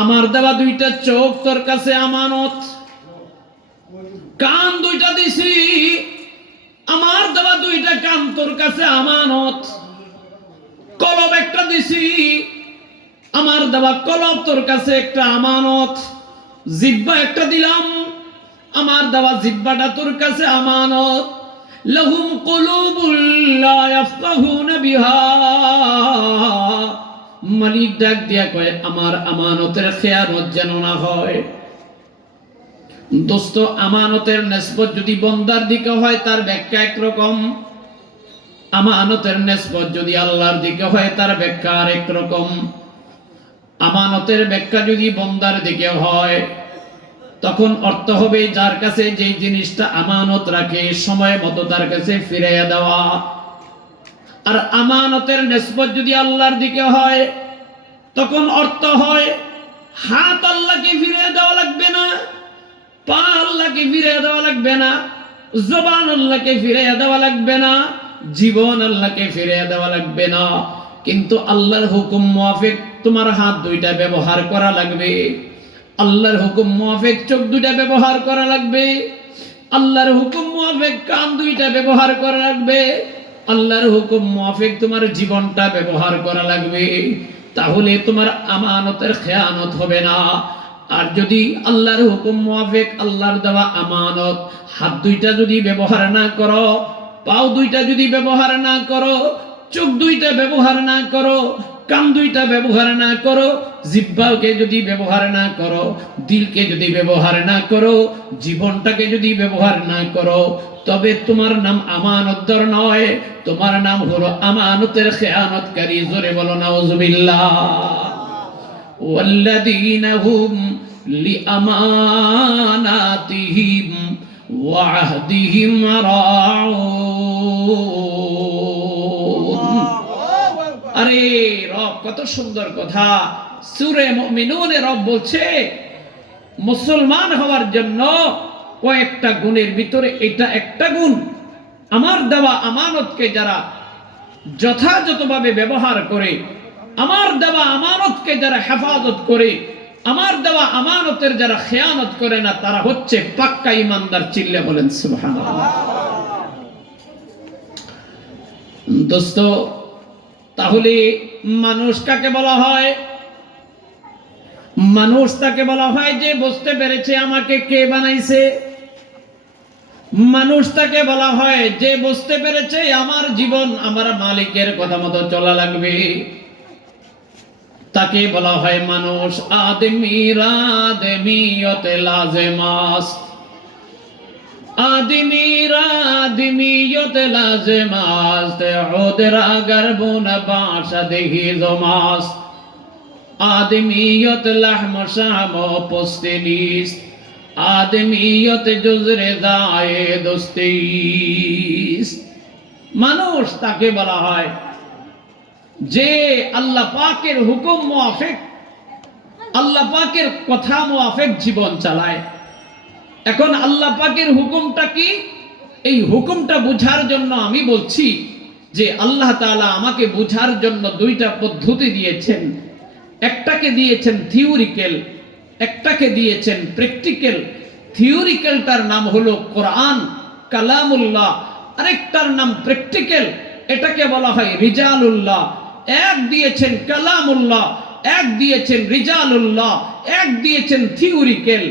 আমার দেওয়া দুইটা চোখ তোর কাছে আমানত, কান দুইটা দিছি, আমার দেওয়া দুইটা কান তোর কাছে আমানত, কলব একটা দিছি, আমার দেওয়া কলব তোর কাছে একটা আমানত, জিহ্বা একটা দিলাম, আমার দেওয়া জিহ্বাটা তোর কাছে আমানত। লাহুম কুলুবুল লা ইয়াফকাহুনা বিহা, মালিক ডাক দিয়া কয় আমার আমানতের খেয়ানত যেন না হয়। দোস্ত, আমানতের নিসবত যদি বান্দার দিকে হয় তার ব্যাখ্যা একরকম, আমানতের নিসবত যদি আল্লাহর দিকে হয় তার ব্যাখ্যা আরেক রকম। আমানতের ব্যাখ্যা যদি বান্দার দিকে হয় তখন অর্থ হবে যার কাছে যে জিনিসটা আমানত রাখে সময় মতো তার কাছে ফিরিয়ে দেওয়া। আর আমানতের নিসবত যদি আল্লাহর দিকে হয় তখন অর্থ হয় হাত আল্লাহকে ফিরিয়ে দেওয়া লাগবে না, পা আল্লাহকে ফিরিয়ে দেওয়া লাগবে না, জবান আল্লাহকে ফিরিয়ে দেওয়া লাগবে না, জীবন আল্লাহকে ফিরিয়ে দেওয়া লাগবে না, কিন্তু আল্লাহর হুকুম মুআফিক তোমার হাত দুইটা ব্যবহার করা লাগবে, আল্লাহর হুকুম মুআফিক চোখ দুইটা ব্যবহার করা লাগবে, আল্লাহর হুকুম মুআফিক কান দুইটা ব্যবহার করা লাগবে, আল্লাহর হুকুম মুআফিক তোমার জীবনটা ব্যবহার করা লাগবে। তাহলে তোমার আমানতের খেয়ানত হবে না। আর যদি আল্লাহর হুকুম মুআফিক আল্লাহর দেওয়া আমানত হাত দুইটা যদি ব্যবহার না করো, পাও দুইটা যদি ব্যবহার না করো, চোখ দুইটা ব্যবহার না করো, কান দুইটা ব্যবহার না করো, জিহ্বাকে যদি ব্যবহার না করো, দিলকে যদি ব্যবহার না করো, জীবনটাকে যদি ব্যবহার না করো, তবে তোমার নাম আমানতদার নয়, তোমার নাম হলো আমানতের খেয়ানতকারী। জোরে বলো নাউজুবিল্লাহ। ওয়াল্লাযীনা হুম লিআমানাতিহিম ওয়া আহদিহিম রাউন। আরে রব কত সুন্দর কথা! সূরা মুমিনুনে রব বলছে মুসলমান হওয়ার জন্য কয়েকটা গুণের ভিতরে এটা একটা গুণ, আমার দেওয়া আমানতকে যারা যথাযথভাবে ব্যবহার করে, আমার দেওয়া আমানতকে যারা হেফাজত করে, আমার দেওয়া আমানতের যারা খেয়ানত করে না, তারা হচ্ছে পাক্কা ঈমানদার। চিল্লে বলেন সুবহানাল্লাহ। দোস্ত, তাহলে মানুষ কাকে বলা হয়? মানুষ তাকে বলা হয় যে বুঝতে পেরেছে আমাকে কে বানাইছে। মানুষ তাকে বলা হয় যে বুঝতে পেরেছে আমার জীবন আমার মালিকের কথা মতো চলা লাগবে। তাকে বলা হয় মানুষ। আদমিরা আদমিয়তে লাজেমাস্ত, আদমিরা আদমিয়তে লাজেমাস্ত, ওদের আগার বোনা বাসা দেখি জমাস্ত, আদমিয়ত লাহম শাম পোস্তেনিস, আদমিয়ত জুজরে দায়ে দোস্তিস। মানুষ তাকে বলা হয় যে আল্লাহ পাকের হুকুম মুআফিক, আল্লাহ পাকের কথা মুআফিক জীবন চালায়। এখন আল্লাহ পাকের হুকুমটা কি? এই হুকুমটা বুঝার জন্য আমি বলছি যে আল্লাহ তাআলা আমাকে বুঝার জন্য দুইটা পদ্ধতি দিয়েছেন। একটাকে দিয়েছেন থিওরিক্যাল, একটাকে দিয়েছেন প্র্যাকটিক্যাল। থিওরিক্যালটার নাম হলো কোরআন কালামুল্লাহ, আরেকটার নাম প্র্যাকটিক্যাল, এটাকে বলা হয় রিজালুল্লাহ। এক দিয়েছেন কালামুল্লাহ, এক দিয়েছেন রিজালুল্লাহ, এক দিয়েছেন থিওরিক্যাল,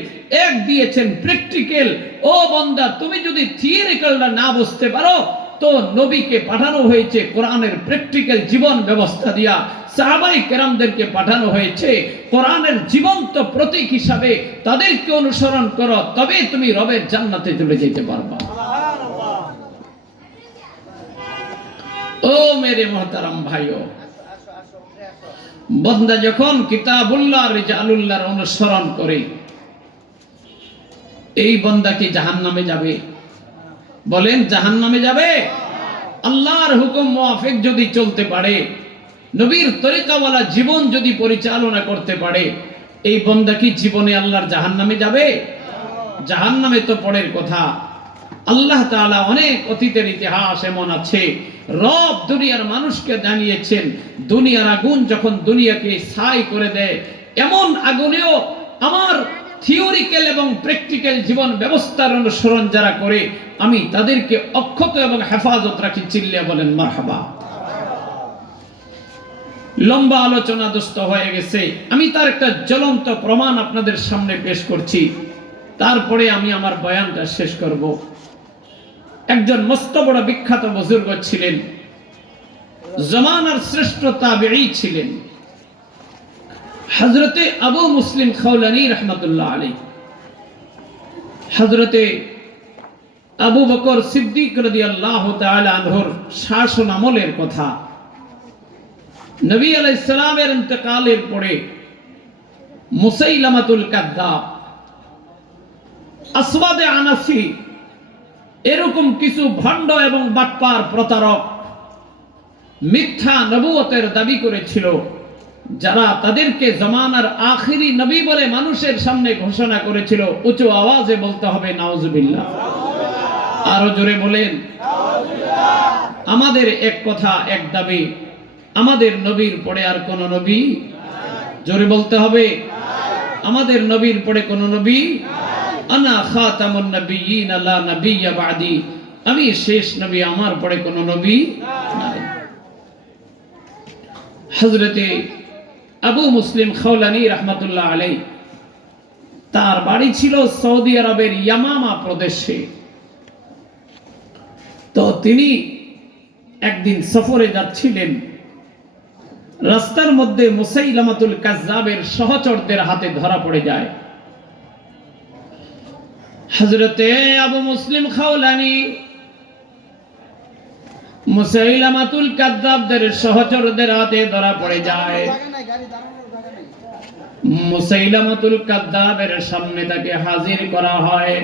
এক দিয়েছেন প্র্যাকটিক্যাল। ও বান্দা, তুমি যদি থিওরিক্যালটা না বুঝতে পারো তো নবীকে পাঠানো হয়েছে কোরআনের প্র্যাকটিক্যাল জীবন ব্যবস্থা দিয়া, সাহাবায়ে কেরামদেরকে পাঠানো হয়েছে কোরআনের জীবন্ত প্রতীক হিসাবে। তাদেরকে অনুসরণ করো, তবে তুমি রবের জান্নাতে চলে যেতে পারবা। ও মেরে মুহতারাম ভাইও, বান্দা যখন কিতাবুল্লাহ রিজালুল্লাহর অনুসরণ করে, এই বান্দা কি জাহান্নামে যাবে? বলেন, জাহান্নামে যাবে? আল্লাহর হুকুম মুআফিক যদি চলতে পারে, নবীর তরিকাওয়ালা জীবন যদি পরিচালনা করতে পারে, এই বান্দা কি জীবনে আল্লাহর জাহান্নামে যাবে? জাহান্নামে তো পরের কথা। আল্লাহ তাআলা অনেক অতীতের ইতিহাস এমন আছে রব দুনিয়ার মানুষকে জানিয়েছেন দুনিয়ার আগুন যখন দুনিয়াকে ছাই করে দেয়, এমন আগুনেও আমার থিওরিক্যাল এবং প্র্যাকটিক্যাল জীবন ব্যবস্থার অনুসরণ যারা করে আমি তাদেরকে অক্ষত এবং হেফাজত রাখি। চিল্লিয়া বলেন মারহাবা। লম্বা আলোচনা দুস্থ হয়ে গেছে, আমি তার একটা জ্বলন্ত প্রমাণ আপনাদের সামনে পেশ করছি, তারপরে আমি আমার বয়ানটা শেষ করব। একজন মস্ত বড় বিখ্যাত বুজুর্গ ছিলেন, জমানার শ্রেষ্ঠ তাবেঈ ছিলেন, হযরতে আবু মুসলিম খাওলানী রাহমাতুল্লাহ আলাইহি। হযরতে আবু বকর সিদ্দিক রাদিয়াল্লাহু তাআলা আনহুর শাসন আমলের কথা। নবী আলাইহিস সালামের ইন্তেকালের পরে মুসাইলামাতুল কাযযাব, আসওয়াদে আনাসি, এরকম কিছু ভণ্ড এবং বাটপার প্রতারক মিথ্যা নবুয়তের দাবি করেছিল, যারা তাদেরকে জমানার আখিরি নবী বলে মানুষের সামনে ঘোষণা করেছিল। উঁচু আওয়াজে বলতে হবে নাউজুবিল্লাহ। আরো জোরে বলেন। আমাদের এক কথা এক দাবি, আমাদের নবীর পরে আর কোন নবী, জোরে বলতে হবে, আমাদের নবীর পরে কোন নবী, আনা খাতামুন নবিয়্যিন লা নবিয়্যা বাদি, আমি শেষ নবী, আমার পরে কোন নবী নাই। হযরতে আবু মুসলিম খাওলানী রাহমাতুল্লাহ আলাইহি, তার বাড়ি ছিল সৌদি আরবের ইয়ামামা প্রদেশে। তো তিনি একদিন সফরে যাচ্ছিলেন, রাস্তার মধ্যে মুসাইলামাতুল কাযযাবের সহচরদের হাতে ধরা পড়ে যায়। হযরতে আবু মুসলিম খাওলানী মুসাইলামাতুল কাযযাবদের সহচরদের হাতে ধরা পড়ে যায়। মুসাইলামাতুল কাযযাবের সামনে তাকে হাজির করা হয়।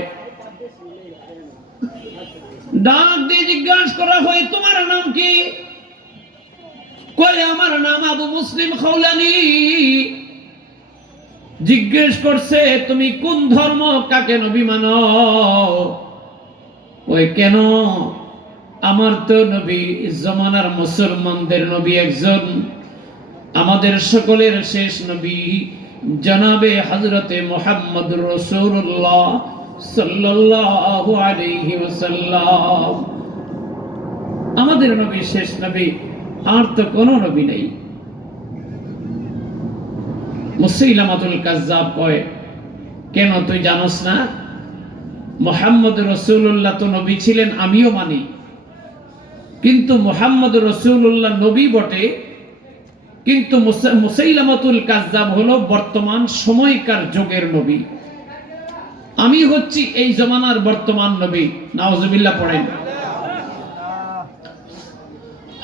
ডাক দিয়ে জিজ্ঞাসা করা হয়, তোমার নাম কি? কয়, আমার নাম আবু মুসলিম খাওলানী। জিজ্ঞেস করছে, তুমি কোন ধর্ম, কাকে নবী মানো? ওই কেন? আমার তো নবী জমানার মুসলমানদের নবী একজন, আমাদের সকলের শেষ নবী জনাবে হযরতে মুহাম্মদুর রাসূলুল্লাহ সাল্লাল্লাহু আলাইহি ওয়াসাল্লাম। আমাদের নবী শেষ নবী, আর তো কোনো নবী নেই। মুসাইলামাতুল কাযযাব কয়, কেন তুই জানোস না মুহাম্মদ রাসূলুল্লাহ তো নবী ছিলেন, আমিও মানি, কিন্তু মুহাম্মদ রাসূলুল্লাহ নবী বটে, কিন্তু মুসাইলামাতুল কাযযাব হলো বর্তমান সময়কার যুগের নবী, আমি হচ্ছি এই জমানার বর্তমান নবী। নাউজুবিল্লাহ পড়েন।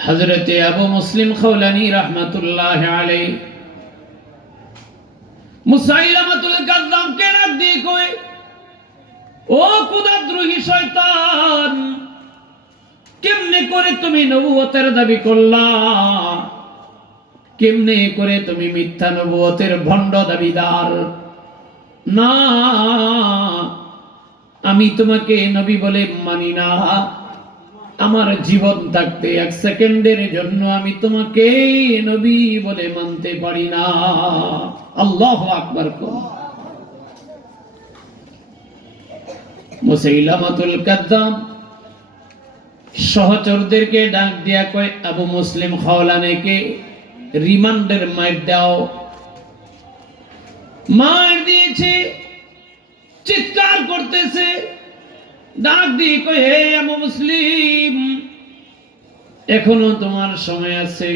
হযরতে আবু মুসলিম খাওলানী রাহমাতুল্লাহি আলাইহি মুসাইলামাতুল কাযযাবকে ডাক দিয়ে কয়, ও খোদাদ্রোহী শয়তান, কেমনে করে তুমি নবুয়তের দাবি করলা? কেমনে করে তুমি মিথ্যা নবুয়তের ভণ্ড দাবিদার? না, আমি তোমাকে নবী বলে মানি না। আমার জীবন থাকতে এক সেকেন্ডের জন্য আমি তোমাকে নবী বলে মানতে পারি না। আল্লাহু আকবার। মুসাইলামাতুল কাযযাব সহচরদেরকে ডাক দিয়া কয়, আবু মুসলিম খাওলানীকে রিমান্ডের মার দাও। মার দিয়েছে, চিৎকার করতেছে, ডাক দিয়ে কয়, হে আবু মুসলিম, এখনো তোমার সময় আছে।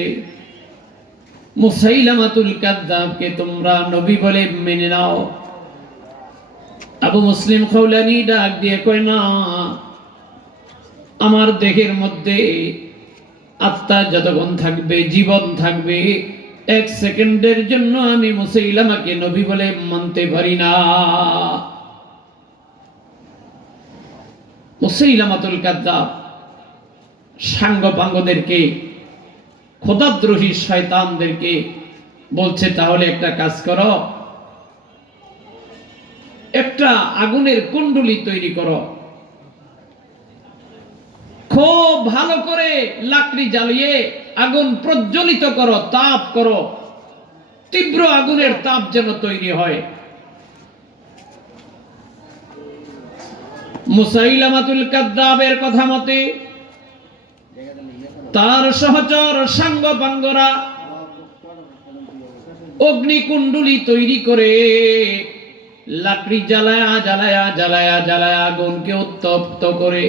মুসাইলামাতুল কাযযাবকে তোমরা নবী বলে মেনে নাও। আবু মুসলিম খাওলানী ডাক দিয়ে কয়, না, আমার দেহের মধ্যে আত্মা যতক্ষণ থাকবে, জীবন থাকবে, এক সেকেন্ডের জন্য আমি মুসাইলামাকে নবী বলে মানতে পারি না। মুসাইলামাতুল কাযযাব সাঙ্গপাঙ্গদেরকে, খোদাদ্রোহী শয়তানদেরকে বলছে, তাহলে একটা কাজ করো, একটা আগুনের কুণ্ডলী তৈরি করো, খুব ভালো করে লাকড়ি জ্বালিয়ে আগুন প্রজ্বলিত করো, তাপ করো, তীব্র আগুনের তাপ যেন তৈরি হয়। মুসাইলামাতুল কাযযাবের কথা মতে তার সহচর সাঙ্গপাঙ্গরা অগ্নিকুণ্ডলী তৈরি করে লাকড়ি জ্বালায়া জ্বালায়া জ্বালায়া জ্বালায়া আগুনকে উত্তপ্ত করে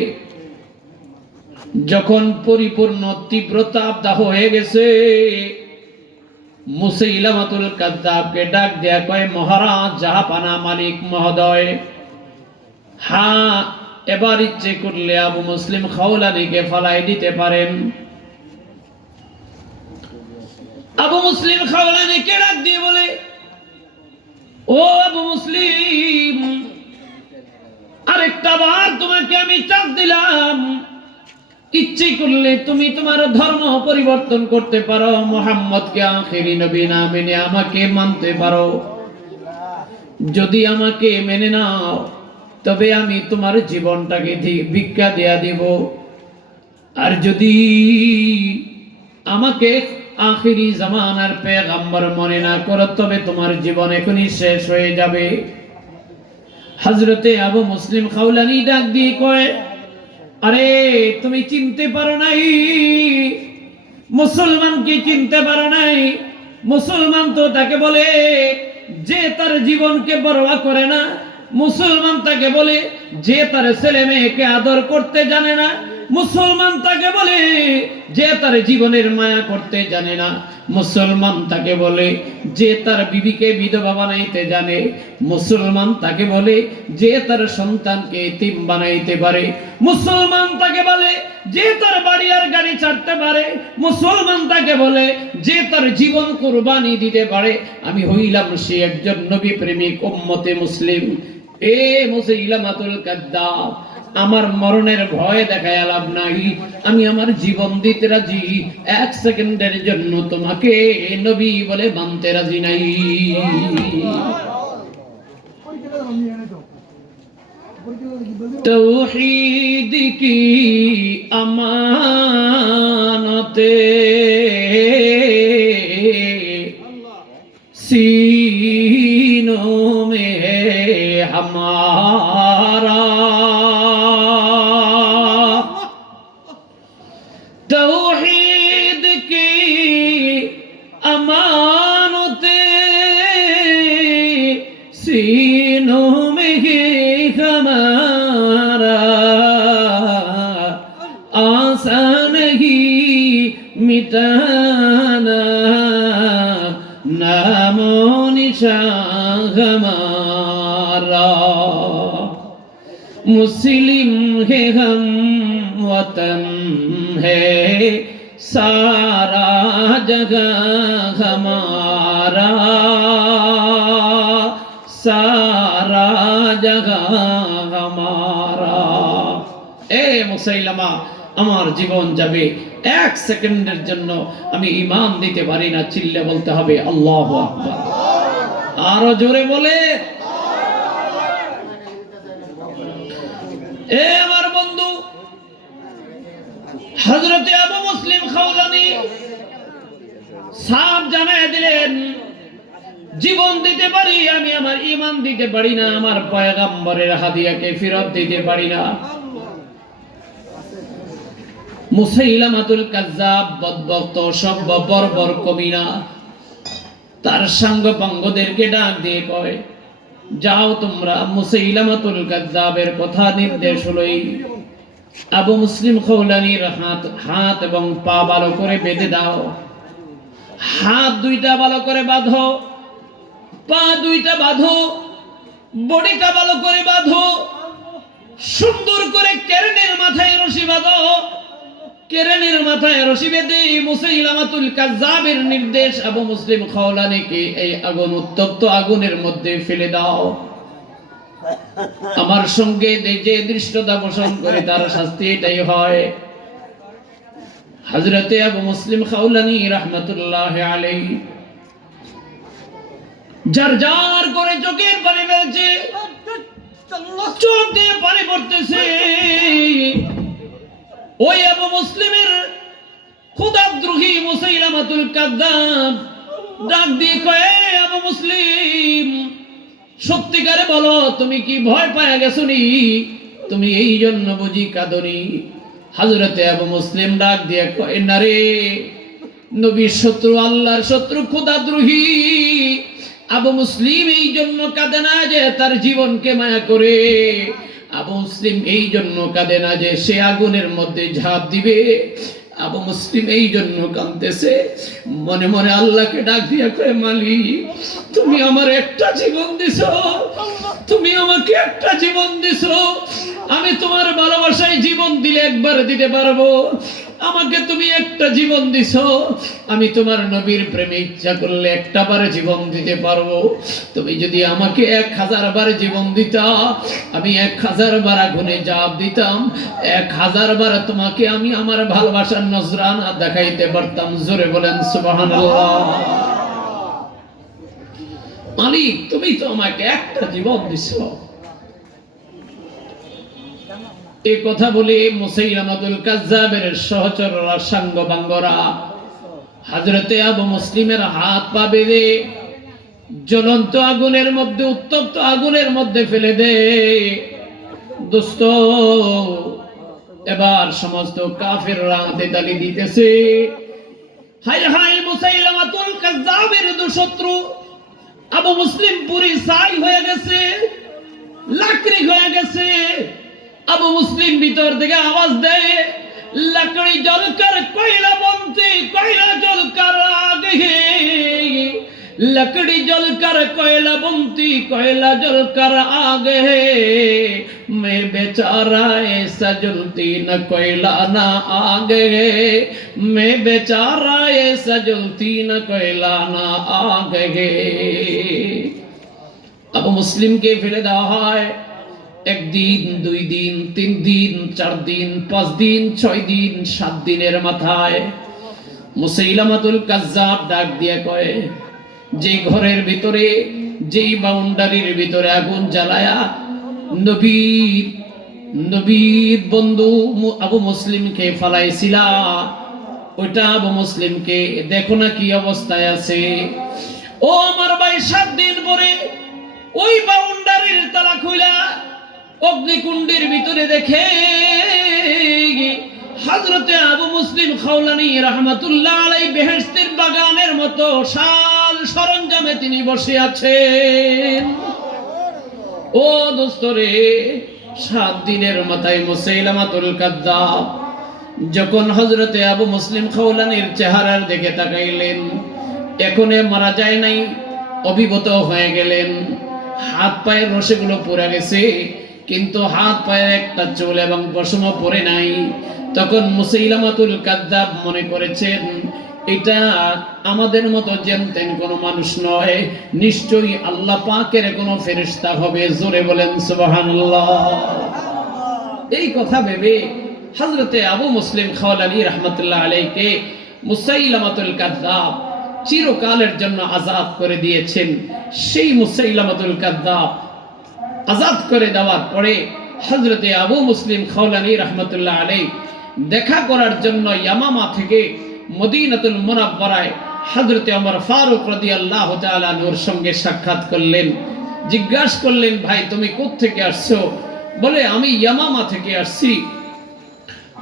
যখন পরিপূর্ণ তীব্র তাপ দাহ হয়ে গেছে, মুসাইলামাতুল কাযযাবকে ডাক দেয়া কয়, মহারাজ, জাহাপানা, মালিক মহোদয়, হ্যাঁ, এবার ইচ্ছে করলে আবু মুসলিম খাওলানিকে ফালাই দিতে পারেন। আবু মুসলিম খাওলানিকে ডাক দিয়ে বলে, ও আবু মুসলিম, আরেকটা বার তোমাকে আমি চাপ দিলাম, ইচ্ছে করলে তুমি তোমার ধর্ম পরিবর্তন করতে পারো, মুহাম্মদকে আখিরি নবী না মেনে আমাকে মানতে পারো। যদি আমাকে মেনে নাও তবে আমি তোমার জীবনটাকে ভিক্ষা দেয়া দেব, আর যদি আমাকে আখিরি জামানার পেগম্বর মনে না করো তবে তোমার জীবন এখনই শেষ হয়ে যাবে। হযরতে আবু মুসলিম খাওলানি ডাক দিয়ে কয়, আরে তুমি চিনতে পারো নাই, মুসলমানকে চিনতে পারো নাই। মুসলমান তো তাকে বলে যে তার জীবনকে পরোয়া করে না, মুসলমান তাকে বলে যে তার ছেলে মেয়েকে আদর করতে জানে না, মুসলমান তাকে বলে যে তার জীবনের মায়া করতে জানে না, মুসলমান তাকে বলে যে তার বিবিকে বিধবা বানাইতে জানে, মুসলমান তাকে বলে যে তার সন্তানকে এতিম বানাইতে পারে, মুসলমান তাকে বলে যে তার বাড়ি আর গাড়ি ছাড়তে পারে, মুসলমান তাকে বলে যে তার জীবন কুরবানি দিতে পারে। আমি হইলাম সে একজন নবী প্রেমিক উম্মতে মুসলিম। এ মুসাইলামাতুল কাযযাব, আমার মরণের ভয় দেখায় লাভ নাই, আমি আমার জীবন দিতে রাজি, এক সেকেন্ডের জন্য তোমাকে নবী বলে মানতে রাজি নাই। तौहीद की अमानते सीनों में है हमारा, तौहीद की अमानते सीनों में है हमारा, आसान ही मिटाना नामो निशान हमारा, मुस्लिम है हम वतन है सारा जगह हमारा, सारा जगह हमारा। ए मुसाइलामा, আমার জীবন যাবে, এক সেকেন্ডের জন্য আমি ঈমান দিতে পারি না। চিল্লে বলতে হবে আল্লাহু আকবার, আরো জোরে বলে। এ আমার বন্ধু, হযরতে আবু মুসলিম খাওলানি সাফ জানায় দিলেন, জীবন দিতে পারি, আমি আমার ঈমান দিতে পারি না, আমার পয়গম্বরের হাদিয়াকে ফেরত দিতে পারি না। মুসাইলামাতুল কাযযাব বদবক্ত, সব বর্বর কবিরা, তার সাঙ্গপাঙ্গদেরকে ডাক দিয়ে কয়, যাও তোমরা মুসাইলামাতুল কাযযাবের কথা নির্দেশ হলোই আবু মুসলিম খাওলানির হাত এবং পা ভালো করে বেঁধে দাও, হাত দুইটা ভালো করে বাঁধো, পা দুইটা বাঁধো, বডিটা ভালো করে বাঁধো, সুন্দর করে কেরেনের মাথায় রশি বাঁধো, কেরেনের মাথায় রশি বেঁধে মুসাইলামাতুল কাযযাবের নির্দেশ, আবু মুসলিম খাওলানিকে এই আগুন, উত্তপ্ত আগুনের মধ্যে ফেলে দাও। আমার সঙ্গে যে দৃষ্টতা পোষণ করে তার শাস্তি এটাই হয়। হযরতে আবু মুসলিম খাওলানি রাহমাতুল্লাহি আলাইহি জার জার করে চোখের পানি ফেলছে, চোখ দিয়ে পানি পড়তেছে। ওই আবু মুসলিমের খোদাদ্রোহী মুসাইলামাতুল কাযযাব ডাক দিয়ে কয়, আবু মুসলিম, সত্যিকারে বলো, তুমি কি ভয় পায়া গেছো নি? তুমি এই জন্য বুঝি কাঁদনি? হযরতে আবু মুসলিম ডাক দিয়ে কয়, না রে, নবীর শত্রু, আল্লাহর শত্রু, খোদাদ্রোহী আবু মুসলিম এই জন্য কাঁদে না যে তার জীবনকে মায়া করে। আবু মুসলিম এই জন্য কাঁদে না যে সে আগুনের মধ্যে ঝাঁপ দিবে। আবু মুসলিম এই জন্য কাঁদতেছে, মনে মনে আল্লাহকে ডাক দিয়া কয়, মালিক, তুমি আমার একটা জীবন দিছো, তুমি আমাকে একটা জীবন দিছো, আমি তোমার ভালোবাসায় জীবন দিলে একবার দিতে পারবো। আমাকে তুমি একটা জীবন দিছো, আমি তোমার নবীর প্রেমে ইচ্ছা করলে একটা বার জীবন দিতে পারবো। তুমি যদি আমাকে 1000 বার জীবন দিতা, আমি 1000 বার আগুনে ঝাঁপ দিতাম, 1000 বার তোমাকে আমি আমার ভালোবাসার নজরানা দেখাইতে পারতাম। জোরে বলেন সুবহানাল্লাহ। মালিক, তুমি তো আমাকে একটা জীবন দিছো। এই কথা বলে মুসাইলামাতুল কাযযাবের সহচররা, সাঙ্গপাঙ্গরা হযরতে আবু মুসলিমের হাত পা বেঁধে জ্বলন্ত আগুনের মধ্যে, উত্তপ্ত আগুনের মধ্যে ফেলে দেয়। দোস্ত, এবার সমস্ত কাফেররা দেতালি দিতেছে, হায় হায়, মুসাইলামাতুল কাযযাবের দুশত্রু আবু মুসলিম পুরি ছাই হয়ে গেছে, লাকড়ি হয়ে গেছে। আবু মুসলিম ভিতর থেকে আওয়াজ দেয়, লাকড়ি জলকর কয়লা বনতি, কয়লা জলকর আগে, लकड़ी जलकर कोयला बनती, कोयला जलकर आगे, मैं बेचारा ऐसा जलती न कोयला ना आगे, मैं बेचारा ऐसा जलती न कोयला ना आगे। अब मुस्लिम के ফেলে দেওয়া হয়। 1 দিন, 2 দিন, 3 দিন, 4 দিন, 5 দিন, 6 দিন, 7 দিনের মাথায় মুসাইলামাতুল কাযযাব ডাক দিয়ে কয়, যে ঘরের ভিতরে, যেই বাউন্ডারির ভিতরে আগুন জ্বালায়া নবীর বন্ধু আবু মুসলিমকে ফালাইছিলা, ওইটা আবু মুসলিমকে দেখো না কি অবস্থায় আছে। ও আমার ভাই, 7 দিন পরে ওই বাউন্ডারির তালা খুলা অগ্নিকুণ্ডের ভিতরে দেখে হযরতে আবু মুসলিম খাওলানী রাহমাতুল্লাহ আলাইহি বেহেশতের বাগানের মতো শাল সরঞ্জামে তিনি বসে আছেন। ও দোস্তরে, 7 দিনের মাথায় মুসাইলামাতুল কাযযাব যখন হযরতে আবু মুসলিম খাওলানীর চেহারার দিকে তাকাইলেন, এখনো মারা যায় নাই, অভিভূত হয়ে গেলেন। হাত পায়ের রশিগুলো পুড়ে গেছে, কিন্তু হাত পায়ের একটা চুল এবং পশমও পড়ে নাই। তখন মুসাইলামাতুল কাযযাব মনে করেছেন, এটা আমাদের মতো জেনতেন কোন মানুষ নয়, নিশ্চয়ই আল্লাহ পাকের কোন ফেরেশতা হবে। জোরে বলেন সুবহানাল্লাহ। এই কথা ভেবে হযরতে আবু মুসলিম খাওলানী রাহমাতুল্লাহ আলাইহিকে মুসাইলামাতুল কাযযাব চিরকালের জন্য আজাদ করে দিয়েছেন। সেই মুসাইলামাতুল কাযযাব আজাদ করে দেওয়ার পরে হযরতে আবু মুসলিম খাওলানী রাহমাতুল্লাহ আলাইহি দেখা করার জন্য ইয়ামামা থেকে মদিনাতুল মুনাওয়ারায় হযরতে ওমর ফারুক রাদিয়াল্লাহু তাআলা আনহুর সঙ্গে সাক্ষাৎ করলেন। জিজ্ঞাসা করলেন, ভাই তুমি কোথা থেকে আসছো? বলে, আমি ইয়ামামা থেকে আসছি।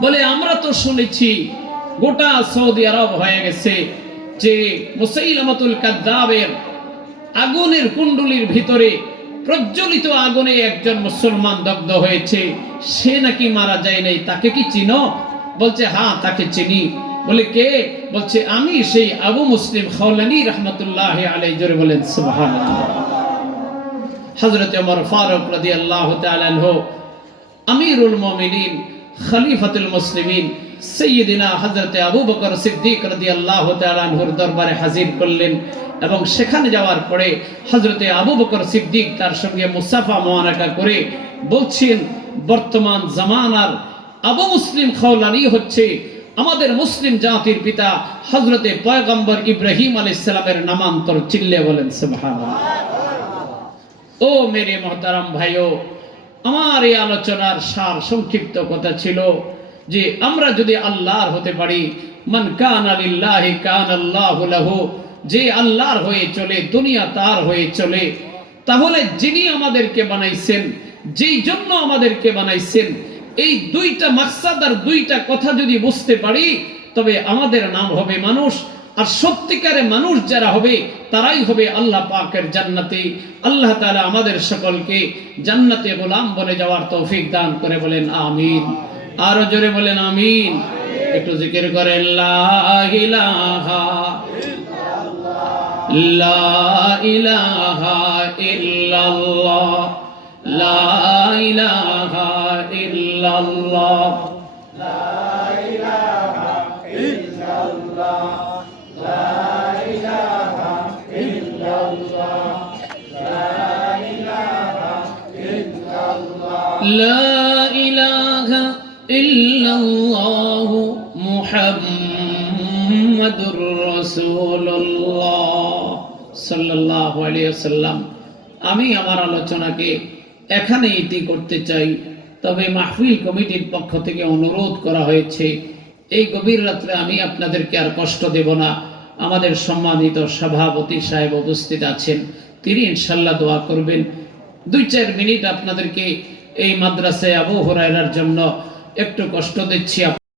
বলে, আমরা তো শুনেছি গোটা সৌদি আরব হয়ে গেছে যে মুসাইলামাতুল কাযযাবের আগুনের কুণ্ডলীর ভিতরে প্রজ্বলিত আগুনে একজন মুসলমান দগ্ধ হয়েছে, সে নাকি মারা যায় নাই, তাকে কি চিনো? বলছে, হ্যাঁ তাকে চিনি। বলে, কে? বলছে, আমি সেই আবু মুসলিম খাওলানী রাহমাতুল্লাহ আলাইহি। জোরে বলেন সুবহানাল্লাহ। হযরত ওমর ফারুক রাদিয়াল্লাহু তাআলা আনহু আমিরুল মুমিনিন, খলিফাতুল মুসলিমিন সাইয়্যিদিনা হযরত আবু বকর সিদ্দিক রাদিয়াল্লাহু তাআলা আনহুর দরবারে হাজির করলেন এবং সেখানে যাওয়ার পরে হযরতে আবু বকর সিদ্দিক তার সঙ্গে মুসাফা মুআনাকা করে বলছেন, বর্তমান জামানার আবু মুসলিম খাওলানী হচ্ছে আমাদের মুসলিম জাতির পিতা হযরতে পয়গম্বর ইব্রাহিম আলাইহিস সালামের নামান্তর। চিল্লে বলেন সুবহানাল্লাহ। ও মেরে মুহতারাম ভাইও, আমার এই আলোচনার সার সংক্ষিপ্ত কথা ছিল যে আমরা যদি আল্লাহর হতে পারি, মান কানা লিল্লাহি কানাল্লাহু লাহু, যে আল্লাহর হয়ে চলে দুনিয়া তার হয়ে চলে, তাহলে যিনি আমাদেরকে বানাইছেন, যেই জন্য আমাদেরকে বানাইছেন, এই দুইটা মাকসাদ আর দুইটা কথা যদি বুঝতে পারি, তবে আমাদের নাম হবে মানুষ। আর সত্যিকারে মানুষ যারা হবে তারাই হবে আল্লাহ পাকের জান্নাতি। আল্লাহ তাআলা আমাদের সকলকে জান্নাতে গোলাম বনে যাওয়ার তৌফিক দান করে, বলেন আমিন। আরো জোরে বলেন আমিন। একটু জিকির করেন লা ইলাহা লা ইলাহা ইল্লাল্লাহ, লা ইলাহা ইল্লাল্লাহ, লা ইলাহা ইল্লাল্লাহ, লা ইলাহা ইল্লাল্লাহ, লা ইলাহা ইল্লাল্লাহ, লা ইলাহা ইল্লাল্লাহ মুহাম্মাদুর রাসূলুল্লাহ সাল্লাল্লাহু আলাইহি ওয়াসাল্লাম। আমি আমার আলোচনাকে এখানে ইতি করতে চাই, তবে মাহফিল কমিটির পক্ষ থেকে অনুরোধ করা হয়েছে এই গভীর রাত্রে আমি আপনাদেরকে আর কষ্ট দেব না। আমাদের সম্মানিত সভাপতি সাহেব উপস্থিত আছেন, তিনি ইনশাআল্লাহ দোয়া করবেন। 2-4 মিনিট আপনাদেরকে এই মাদ্রাসায় আবু হুরায়রার জন্য একটু কষ্ট দিচ্ছি।